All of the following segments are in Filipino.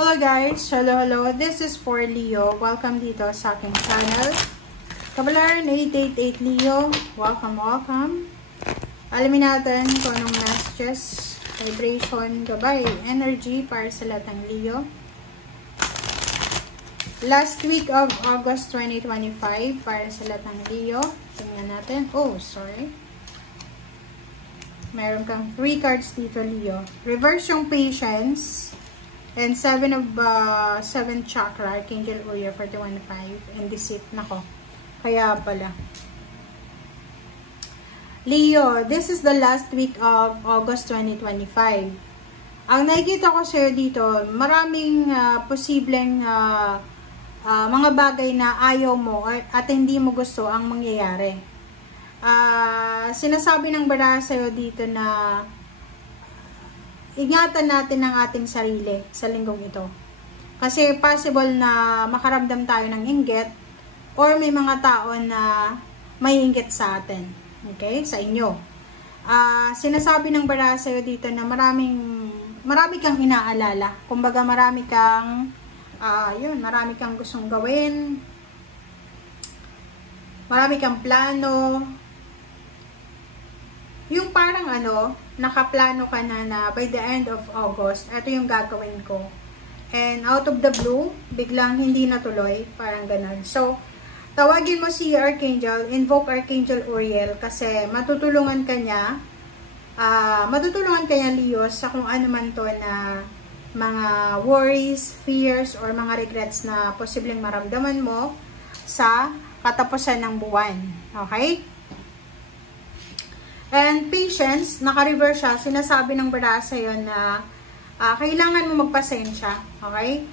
Hello guys! Hello! This is for Leo. Welcome dito sa aking channel. Kabalaran 888 Leo. Welcome. Alamin natin kung anong messages, vibration, gabay, energy para sa lahat ng Leo. Last week of August 2025 para sa lahat ng Leo. Tingnan natin. Oh, sorry. Meron kang 3 cards dito, Leo. Reverse yung patience. And 7 of 7th chakra, Archangel Uriel 41.5. And deceit. Nako. Kaya pala. Leo, this is the last week of August 2025. Ang nakikita ko sa'yo dito, maraming posibleng mga bagay na ayaw mo at hindi mo gusto ang mangyayari. Sinasabi ng baraha sa'yo dito na ingatan natin ang ating sarili sa linggong ito. Kasi possible na makaramdam tayo ng inggit or may mga tao na may inggit sa atin. Okay? Sa inyo. Sinasabi ng baraha sa'yo dito na marami kang inaalala. Kumbaga marami kang gustong gawin. Marami kang plano. Yung parang nakaplano ka na by the end of August, ito yung gagawin ko. And out of the blue, biglang hindi natuloy, parang ganun. So, tawagin mo si Archangel, invoke Archangel Uriel kasi matutulungan ka niya Leo sa kung ano man to na mga worries, fears, or mga regrets na posibleng maramdaman mo sa katapusan ng buwan. Okay? And patience, naka-reverse siya, sinasabi ng baraha sa'yo na kailangan mo magpasensya, okay?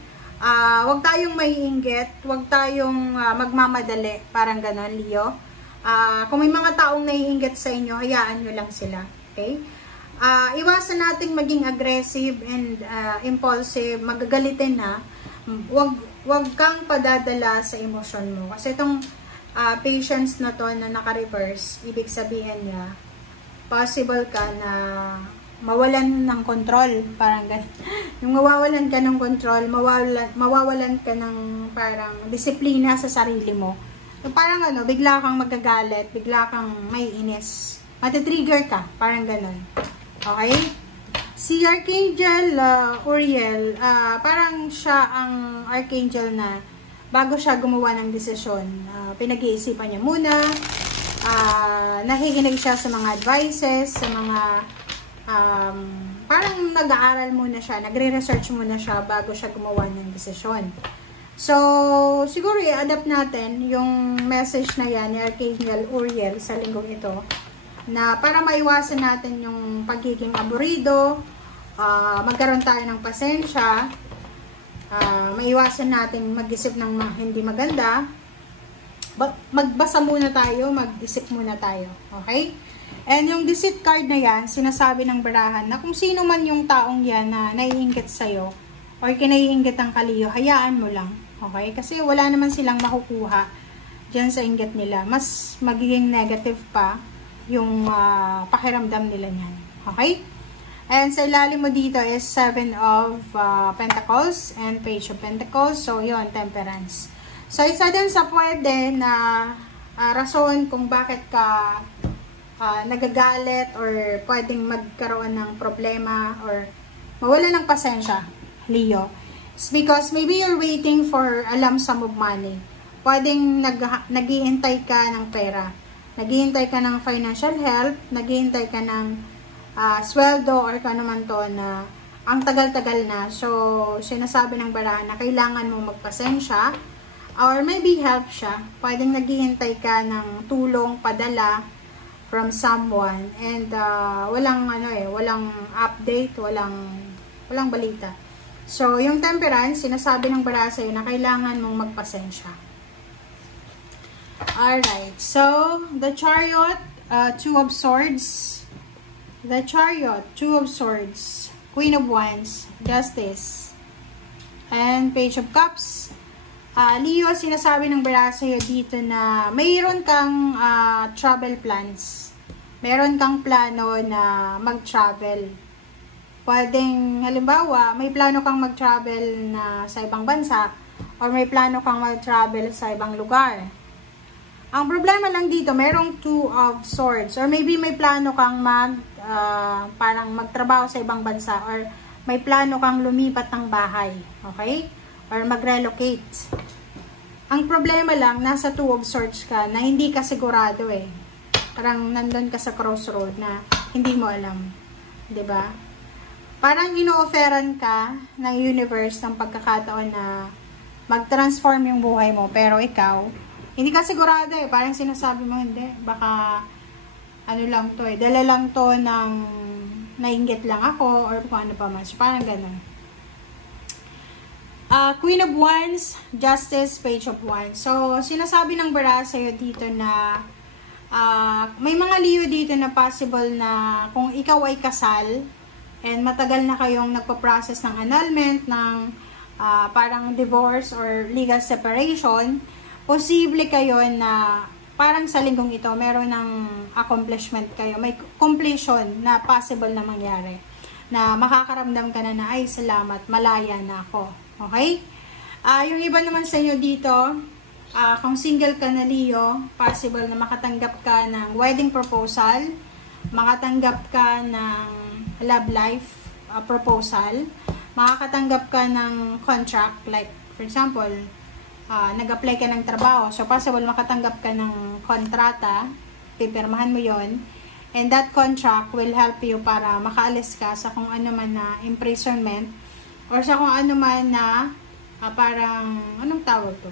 Huwag tayong maiinggit, huwag tayong magmamadali, parang gano'n, Leo. Kung may mga taong naiinggit sa inyo, hayaan nyo lang sila, okay? Iwasan nating maging aggressive and impulsive, magagalitin na. Huwag kang padadala sa emosyon mo. Kasi itong patience na to na naka-reverse, ibig sabihin niya, possible ka na mawalan ng control, parang ganun. Yung mawawalan ka ng control, mawawalan ka ng parang disiplina sa sarili mo. So, parang bigla kang magagalit, bigla kang may inis. Matitrigger ka, parang ganun. Okay? Si Archangel Uriel, parang siya ang Archangel na bago siya gumawa ng desisyon, pinag-iisipan niya muna, nakikinig siya sa mga advices, sa mga parang nag-aaral muna siya, nagre-research muna siya bago siya gumawa ng desisyon. So, siguro i-adapt natin yung message na yan ni Archangel Uriel sa linggong ito na para maiwasan natin yung pagiging aburido, magkaroon tayo ng pasensya, maiwasan natin mag-isip ng hindi maganda. Magbasa muna tayo, mag-isip muna tayo. Okay? And yung deceit card na yan, sinasabi ng barahan na kung sino man yung taong yan na naiinggit sa'yo or kinaiinggit ang kaliyo, hayaan mo lang. Okay? Kasi wala naman silang makukuha dyan sa inggit nila. Mas magiging negative pa yung pakiramdam nila niyan. Okay? And sa ilalim mo dito is 7 of Pentacles and Page of Pentacles. So, yun, Temperance. So, isa din sa pwede na rason kung bakit ka nagagalit or pwedeng magkaroon ng problema or mawala ng pasensya, Leo. It's because maybe you're waiting for a lump sum of money. Pwedeng naghihintay ka ng pera. Naghihintay ka ng financial help. Naghihintay ka ng sweldo or kung naman to na ang tagal-tagal na. So, sinasabi ng barahan na kailangan mo magpasensya. Or maybe help siya. Pwedeng naghihintay ka ng tulong, padala from someone and walang update, walang balita. So, yung Temperance, sinasabi ng baraha sa'yo na kailangan mong magpasensya. Alright. So, the Chariot, 2 of Swords. The Chariot, 2 of Swords. Queen of Wands, Justice. And Page of Cups. Leo, sinasabi ng baraha sa'yo dito na mayroon kang travel plans. Meron kang plano na mag-travel. Pwedeng, halimbawa, may plano kang mag-travel na sa ibang bansa or may plano kang mag-travel sa ibang lugar. Ang problema lang dito, merong Two of Swords or maybe may plano kang parang magtrabaho sa ibang bansa or may plano kang lumipat ng bahay. Okay? Or mag-relocate. Ang problema lang, nasa Two of Swords ka na hindi ka sigurado eh. Parang nandun ka sa crossroad na hindi mo alam. 'Di ba? Parang ino-offeran ka ng universe ng pagkakataon na mag-transform yung buhay mo. Pero ikaw, hindi ka sigurado eh. Parang sinasabi mo, hindi. Baka, ano lang to eh. Dala lang to ng nainggit lang ako or kung ano pa man. So, parang ganun. Queen of Wands, Justice, Page of Wands. So, sinasabi ng bara sa'yo dito na may mga Leo dito na possible na kung ikaw ay kasal and matagal na kayong nagpa-process ng annulment, ng parang divorce or legal separation, posible kayo na parang sa linggong ito, meron ng accomplishment kayo. May completion na possible na mangyari. Na makakaramdam ka na ay salamat, malaya na ako. Okay? Yung iba naman sa inyo dito, kung single ka na Leo, possible na makatanggap ka ng wedding proposal, makatanggap ka ng love life proposal, makakatanggap ka ng contract, like for example, nag-apply ka ng trabaho, so possible makatanggap ka ng kontrata, pipirmahan mo yon, and that contract will help you para makaalis ka sa kung ano man na imprisonment or sa kung ano man na parang, anong tawag to?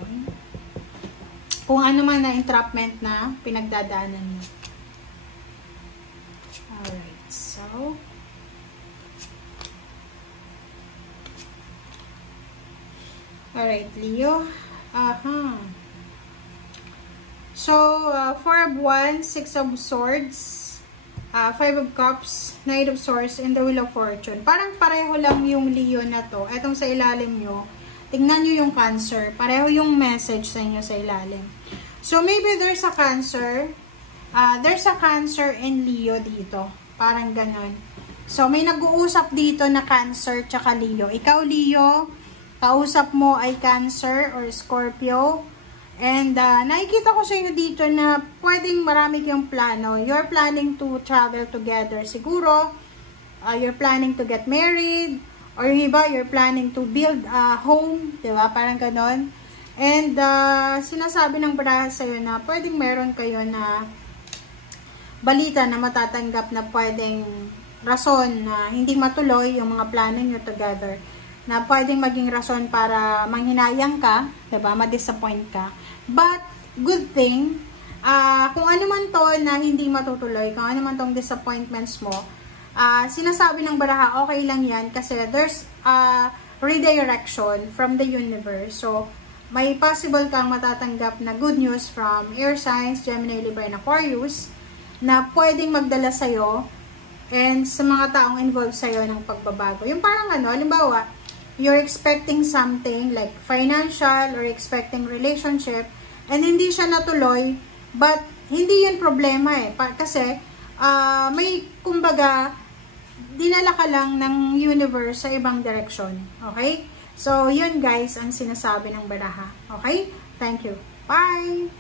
Kung ano man na entrapment na pinagdadaanan mo. Alright, so alright, Leo. So, Four of Wands, Six of Swords, Five of Cups, Knight of Swords, and the Wheel of Fortune. Parang pareho lang yung Leo na to. Etong sa ilalim nyo, tingnan nyo yung Cancer. Pareho yung message sa inyo sa ilalim. So, maybe there's a Cancer. There's a Cancer in Leo dito. Parang ganon. So, may nag-uusap dito na Cancer tsaka Leo. Ikaw, Leo, kausap mo ay Cancer or Scorpio. And nakikita ko sa inyo dito na pwedeng marami kayong plano. You're planning to travel together siguro. You're planning to get married. Or yung iba, you're planning to build a home. Diba? Parang ganon. And sinasabi ng baraha sa'yo na pwedeng meron kayo na balita na matatanggap na pwedeng rason na hindi matuloy yung mga plano nyo together. Na pwedeng maging rason para manghinayang ka, diba? Ma-disappoint ka. But, good thing, kung ano man to na hindi matutuloy, kung ano man tong disappointments mo, sinasabi ng baraha, okay lang yan kasi there's redirection from the universe. So, may possible kang matatanggap na good news from air signs, Gemini, Libra, and Aquarius na pwedeng magdala sa'yo and sa mga taong involved sa'yo ng pagbabago. Yung parang ano, halimbawa, you're expecting something like financial or expecting relationship and hindi siya natuloy, but hindi yun problema eh. Kasi may kumbaga dinala ka lang ng universe sa ibang direksyon. Okay? So, yun guys ang sinasabi ng baraha. Okay? Thank you. Bye!